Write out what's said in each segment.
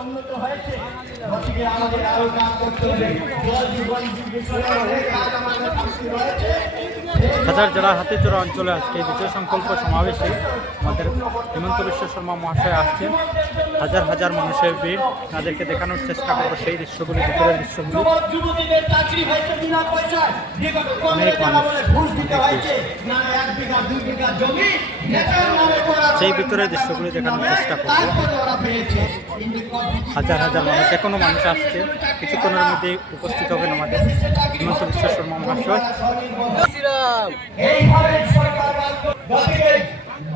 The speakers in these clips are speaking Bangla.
উন্নত হয়েছে আমাদের আরও কাজ করতে হবে জীবন কাজ আমাদের রয়েছে হাজার জেলার হাতিচূড়া অঞ্চলে আজকে বিজয় সংকল্প সমাবেশে আমাদের হেমন্ত বিশ্ব শর্মা মহাশয় আসছেন। হাজার হাজার মানুষের ভিড় তাদেরকে দেখানোর চেষ্টা করব সেই দৃশ্যগুলি ভিতরের দৃশ্যগুলি। কংগ্রেস মানুষ, সেই ভিতরের দৃশ্যগুলি দেখানোর চেষ্টা করব। হাজার হাজার মানুষ এখনও মানুষ আসছে। কিছুক্ষণের মধ্যে উপস্থিত হবেন আমাদের হেমন্ত বিশ্ব শর্মা মহাশয়। এইভাবে সরকার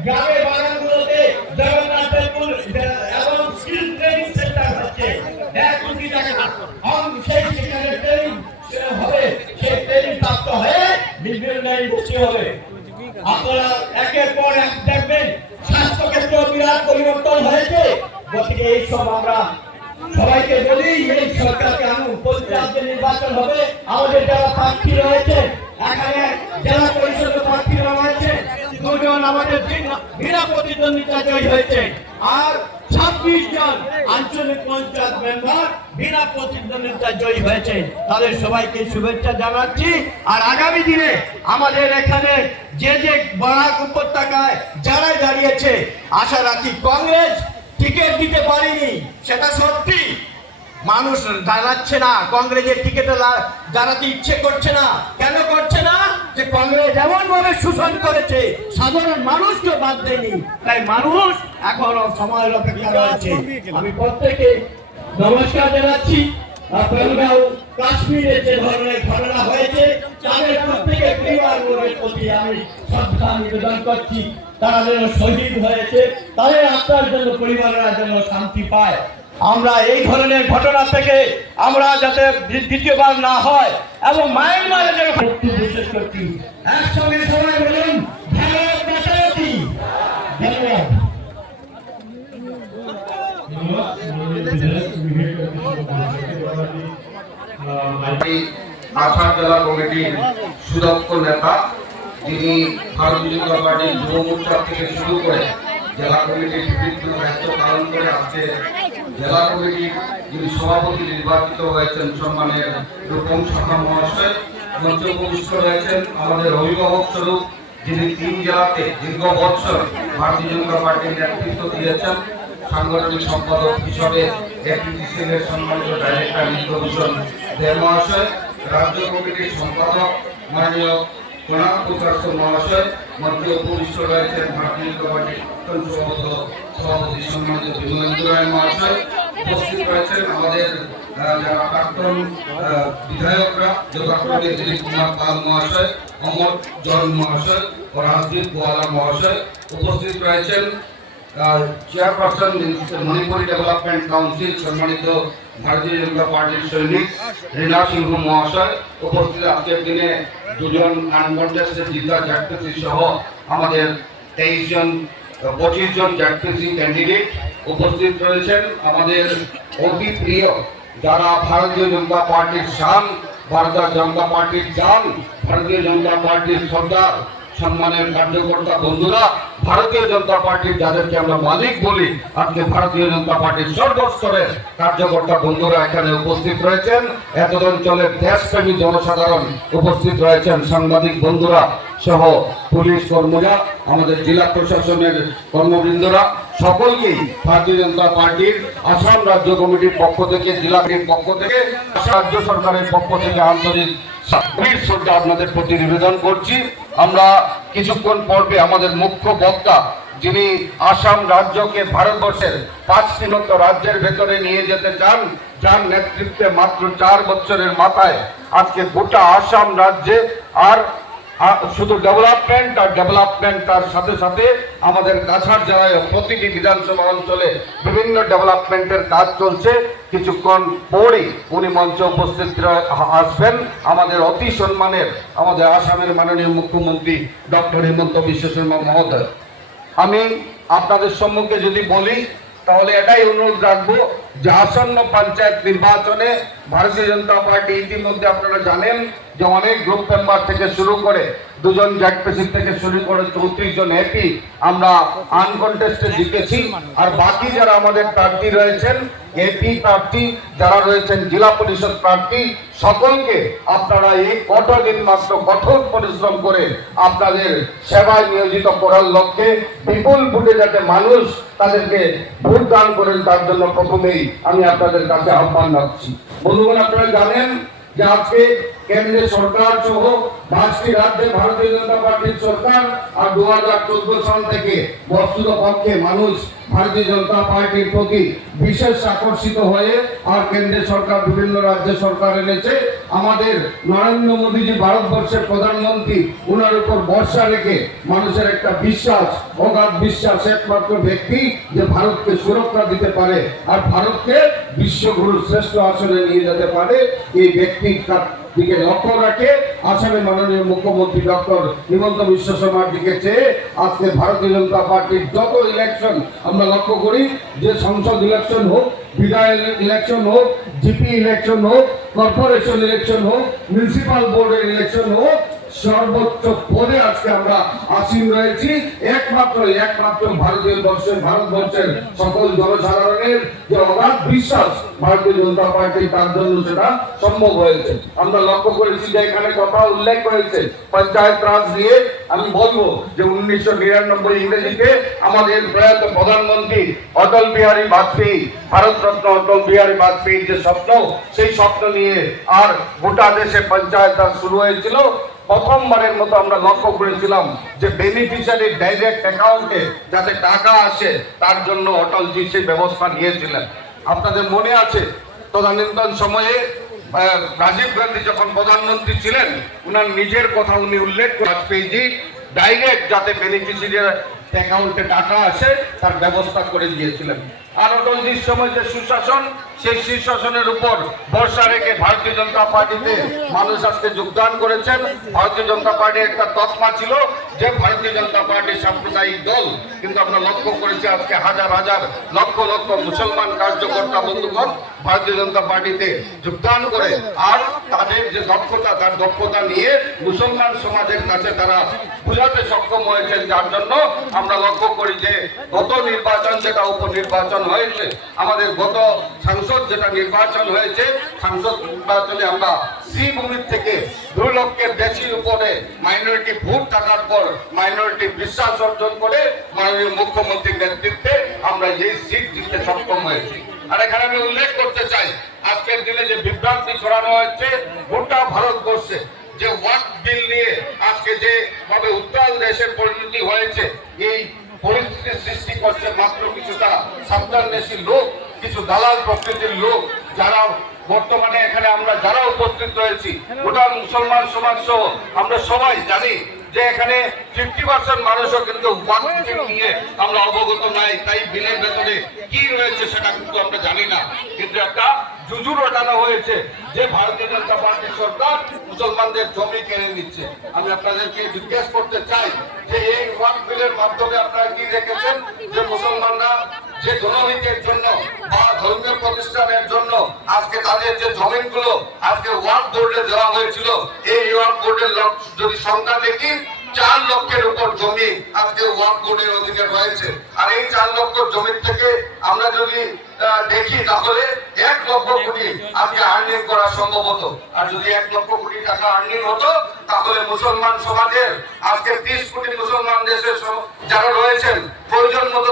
গ্রামে বাগানগুলোতে জগন্নাথ এবং স্কিল ট্রেনিং সেন্টার হচ্ছে। এক কোটি টাকা। সেই সেখানে ট্রেনিং হবে। সেই ট্রেনিং প্রাপ্ত হয়ে বিভিন্ন ইন্ডাস্ট্রি হবে। আপনারা একের পর এক দেখবেন স্বাস্থ্য ক্ষেত্রে বিরাট পরিবর্তন হয়েছে। গতিকে এই সব আমরা সবাইকে বলি, এই সরকারকে আনুন। পঞ্চায়েত নির্বাচন হবে, আমাদের যারা প্রার্থী রয়েছে। এখানে জেলা পরিষদের প্রার্থী রয়েছে দুজন আমাদের বিনা- বিনা প্রতিদ্বন্দ্বিতা জয়ী হয়েছে। আর ছাব্বিশ জন আঞ্চলিক পঞ্চায়েত মেম্বার বিনা প্রতিদ্বন্দ্বিতা জয়ী হয়েছে। তাদের সবাইকে শুভেচ্ছা জানাচ্ছি। আর আগামী দিনে আমাদের এখানে যে যে বরাক উপত্যকায় যারাই দাঁড়িয়েছে, আশা রাখি কংগ্রেস টিকিট দিতে পারিনি, সেটা সত্যি। মানুষ দাঁড়াচ্ছে না, কংগ্রেসের টিকিটে দাঁড়াতে ইচ্ছে করছে না। কেন করছে না? যে কংগ্রেস এমন ভাবে শোষণ করেছে, সাধারণ মানুষকে বাদ দেয়নি। তাই মানুষ এখনও সময়ের অপেক্ষা রয়েছে। আমি প্রত্যেকে নমস্কার জানাচ্ছি। বেলগাঁও কাশ্মীরে যে ধরনের ঘটনা হয়েছে, তাদের পরিবারের প্রতি আমি শ্রদ্ধা নিবেদন করছি। তারা যেন শহীদ হয়েছে, তাদের আত্মার জন্য পরিবারেরা যেন শান্তি পায়। আমরা এই ধরনের ঘটনা থেকে আমরা যাতে দ্বিতীয়বার না হয় এবং মায়ানমারে যেন একটু বিশেষ করছি। একসঙ্গে সবাই বলুন আসাম জেলা কমিটির সুদক্ষ নেতা ভারতীয় জনতা পার্টির যুব মোর্চা থেকে শুরু করে জেলা কমিটির বিভিন্ন দায়িত্ব পালন করে আজকে জেলা কমিটির যিনি সভাপতি নির্বাচিত হয়েছেন সম্মানের রূপম শাখা মহাশয় মঞ্চে উপবিষ্ট রয়েছেন আমাদের অভিভাবক স্বরূপ, যিনি তিন জেলাতে দীর্ঘ বছর ভারতীয় জনতা পার্টির নেতৃত্ব দিয়েছেন। সাংগঠনিক সম্পাদক হিসাবে এপিটিসি এর সম্মানিত ডাইরেক্টর ইন্দ্রভূষণ দেব মহাশয়, রাজ্য কমিটির সম্পাদক, মাননীয় প্রণাম প্রকাশ মহাশয় মন্ত্রী উপবিষ্ট রয়েছেন ভারতীয় অত্যন্ত সভাপত, সভাপতি সম্মানিত বিমলেন্দ্র রায় মহাশয় উপস্থিত রয়েছেন। আমাদের যারা প্রাক্তন বিধায়করা, যথাক্রমে দিলীপ কুমার পাল মহাশয়, অমর জন মহাশয় ও রাজদীপ গোয়ালা মহাশয় উপস্থিত রয়েছেন। চেয়ারপারসন মণিপুরি ডেভেলপমেন্ট কাউন্সিল সম্মানিত ভারতীয় জনতা পার্টির সৈনিক রীনা সিংহ মহাশয় উপস্থিত আজকের দিনে দুজন আনকন্টেস্টেড জিতা জ্যাকপেসি সহ আমাদের তেইশ জন, পঁচিশ জন জ্যাকপেসি ক্যান্ডিডেট উপস্থিত রয়েছেন। আমাদের অতি প্রিয় যারা ভারতীয় জনতা পার্টির শান, ভারতীয় জনতা পার্টির জান, ভারতীয় জনতা পার্টির সর্দার সম্মানের কার্যকর্তা বন্ধুরা, ভারতীয় জনতা পার্টির যাদেরকে আমরা মালিক বলি, আজকে ভারতীয় জনতা পার্টির সর্বস্তরের কার্যকর্তা বন্ধুরা এখানে উপস্থিত রয়েছেন। এত অঞ্চলের দেশপ্রেমী জনসাধারণ উপস্থিত রয়েছেন সাংবাদিক বন্ধুরা সহ পুলিশ কর্মীরা, আমাদের জেলা প্রশাসনের কর্মবৃন্দরা, সকলকেই ভারতীয় জনতা পার্টির আসাম রাজ্য কমিটির পক্ষ থেকে, জেলা পক্ষ থেকে রাজ্য সরকারের পক্ষ থেকে আন্তরিক শ্রদ্ধা আপনাদের প্রতি নিবেদন করছি। আমরা কিছুক্ষণ পর্বে আমাদের মুখ্য বক্তা, যিনি আসাম রাজ্যকে ভারতবর্ষের পাঁচটি মতো রাজ্যের ভেতরে নিয়ে যেতে চান, যার নেতৃত্বে মাত্র চার বছরের মাথায় আজকে গোটা আসাম রাজ্যে আর শুধু ডেভেলপমেন্ট আর ডেভেলপমেন্ট তার সাথে সাথে আমাদের কাছাড় জেলায় প্রতিটি বিধানসভা অঞ্চলে বিভিন্ন ডেভেলপমেন্টের কাজ চলছে। কিছুক্ষণ পরেই উনি মঞ্চে উপস্থিত আসবেন। আমাদের অতি সম্মানের আমাদের আসামের মাননীয় মুখ্যমন্ত্রী ডক্টর হেমন্ত বিশ্ব শর্মা মহোদয়। আমি আপনাদের সম্মুখে যদি বলি, তাহলে এটাই অনুরোধ রাখব যে আসন্ন পঞ্চায়েত নির্বাচনে ভারতীয় জনতা পার্টি ইতিমধ্যে আপনারা জানেন যে অনেক গ্রুপ মেম্বার থেকে শুরু করে দুজন জ্যাক প্রেসিড থেকে শুরু করে চৌত্রিশ জন এপি আমরা আনকন্টেস্টে জিতেছি। আর বাকি যারা আমাদের প্রার্থী রয়েছেন এপি প্রার্থী, যারা রয়েছেন জেলা পরিষদ প্রার্থী, সকলকে আপনারা এই কঠোর দিন মাত্র কঠোর পরিশ্রম করে আপনাদের সেবায় নিয়োজিত করার লক্ষ্যে বিপুল ভোটে যাতে মানুষ তাদেরকে ভোট দান করেন, তার জন্য প্রথমেই আমি আপনাদের কাছে আহ্বান রাখছি বন্ধুগণ, আপনারা জানেন যে আজকে সরকার সহ পাঁচটি রাজ্যে ভারতীয় জনতা পার্টির সরকার আর দু হাজার চোদ্দ সাল থেকে বস্তুত পক্ষে মানুষ ভারতীয় জনতা পার্টির প্রতি বিশেষ আকর্ষিত হয়ে আর কেন্দ্রের সরকার, বিভিন্ন রাজ্য সরকার এনেছে। আমাদের নরেন্দ্র মোদীজি ভারতবর্ষের প্রধানমন্ত্রী ওনার উপর ভরসা রেখে মানুষের একটা বিশ্বাস, অগাধ বিশ্বাস একমাত্র ব্যক্তি যে ভারতকে সুরক্ষা দিতে পারে। আর ভারতকে বিশ্বগুরুর শ্রেষ্ঠ আসনে নিয়ে যেতে পারে। এই ব্যক্তির দিকে লক্ষ্য রাখে। আসামে মাননীয় মুখ্যমন্ত্রী ডক্টর হিমন্ত বিশ্ব শর্মার দিকে চেয়ে আজকে ভারতীয় জনতা পার্টির যত ইলেকশন আমরা লক্ষ্য করি, যে সংসদ ইলেকশন হোক, বিধায়ক ইলেকশন হোক জিপি ইলেকশন হোক কর্পোরেশন ইলেকশন হোক মিউনিসিপাল বোর্ডের ইলেকশন হোক সর্বোচ্চ পদে আজকে আমরা আসীন রয়েছি। একমাত্র একমাত্র ভারতীয় বর্ষের ভারতবর্ষের সকল জনসাধারণের যে অগাধ বিশ্বাস ভারতীয় জনতা পার্টি তার জন্য সেটা সম্ভব হয়েছে। আমরা লক্ষ্য করেছি যে এখানে কথা উল্লেখ করেছে পঞ্চায়েত রাজ নিয়ে আমি বলব যে উনিশশো নিরানব্বই ইংরেজিতে আমাদের প্রয়াত প্রধানমন্ত্রী অটল বিহারী বাজপেয়ী, ভারতরত্ন অটল বিহারী বাজপেয়ীর যে স্বপ্ন, সেই স্বপ্ন নিয়ে আর গোটা দেশে পঞ্চায়েত রাজ শুরু হয়েছিল। প্রথমবারের মতো আমরা লক্ষ্য করেছিলাম যে বেনিফিশিয়ারি ডাইরেক্ট অ্যাকাউন্টে যাতে টাকা আসে, তার জন্য অটলজি সেই ব্যবস্থা নিয়েছিলেন। আপনাদের মনে আছে, তদানীন্তন সময়ে রাজীব গান্ধী যখন প্রধানমন্ত্রী ছিলেন, উনার নিজের কথা উনি উল্লেখ করে বাজপেয়ীজি ডাইরেক্ট যাতে বেনিফিশিয়ারি অ্যাকাউন্টে টাকা আসে, তার ব্যবস্থা করে দিয়েছিলেন। আর অটলজির সময় যে সুশাসন সেই সুশাসনের উপর ভরসা রেখে ভারতীয় জনতা পার্টিতে মানুষ আজকে যোগদান করেছেন। ভারতীয় জনতা পার্টির একটা তৎমা ছিল যে ভারতীয় জনতা পার্টির সাম্প্রদায়িক দল। কিন্তু আমরা লক্ষ্য করেছি আজকে হাজার হাজার লক্ষ লক্ষ মুসলমান কার্যকর্তা বন্ধুগণ ভারতীয় জনতা পার্টিতে যোগদান করে আর তাদের যে দক্ষতা, তার দক্ষতা নিয়ে মুসলমান সমাজের কাছে তারা বোঝাতে সক্ষম হয়েছেন। যার জন্য আমরা লক্ষ্য করি যে গত নির্বাচন যেটা উপনির্বাচন হয়েছে, আমাদের গত সাংসদ যেটা নির্বাচন হয়েছে, সাংসদ নির্বাচনে আমরা শ্রীভূমির থেকে দুই লক্ষের বেশি উপরে মাইনরিটি ভোট থাকার পর মাইনরিটি বিশ্বাস অর্জন করে মাননীয় মুখ্যমন্ত্রীর নেতৃত্বে আমরা এই সিট জিততে সক্ষম হয়েছি। আর এখানে আমি উল্লেখ করতে চাই, আজকের দিনে যে বিভ্রান্তি ছড়ানো হয়েছে, গোটা ভারতবর্ষে যে ওয়াক বিল নিয়ে আজকে যে ভাবে উত্তাল দেশের পরিণতি হয়েছে, এই পরিস্থিতির সৃষ্টি করছে মাত্র কিছুটা সাবধান সাবধানদেশী লোক। কিছু দালাল প্রকৃতির লোক যারা বর্তমানে এখানে আমরা যারা উপস্থিত রয়েছি, গোটা মুসলমান সমাজ সহ আমরা সবাই জানি যে এখানে ফিফটি পার্সেন্ট মানুষও কিন্তু নিয়ে আমরা অবগত নাই, তাই বিলের ভেতরে কি রয়েছে সেটা কিন্তু আমরা জানি না। কিন্তু একটা জুজুর ওঠানো হয়েছে যে ভারতীয় জনতা পার্টির সরকার মুসলমানদের জমি কেড়ে নিচ্ছে। আমি আপনাদেরকে জিজ্ঞেস করতে চাই যে এই ওয়াক বিলের মাধ্যমে আপনারা কি দেখেছেন যে মুসলমানরা যে জনহিতের জন্য ধর্মীয় প্রতিষ্ঠানের জন্য আজকে তাদের যে জমিনগুলো আজকে ওয়ার্ক বোর্ডে দেওয়া হয়েছিল, এই ওয়ার্ক বোর্ডের যদি সংখ্যা দেখি, চার লক্ষের উপর জমি আজকে ওয়ার্ক বোর্ডের অধীনে রয়েছে। আর এই চার লক্ষ জমির থেকে আমরা যদি দেখি তাহলে এক লক্ষ কোটি আজকে আর্নিং করা সম্ভব হতো। আর যদি এক লক্ষ কোটি টাকা আর্নিং হতো, তাহলে মুসলমান সমাজের আজকে ত্রিশ কোটি মুসলমান দেশের যারা রয়েছেন, প্রয়োজন মতো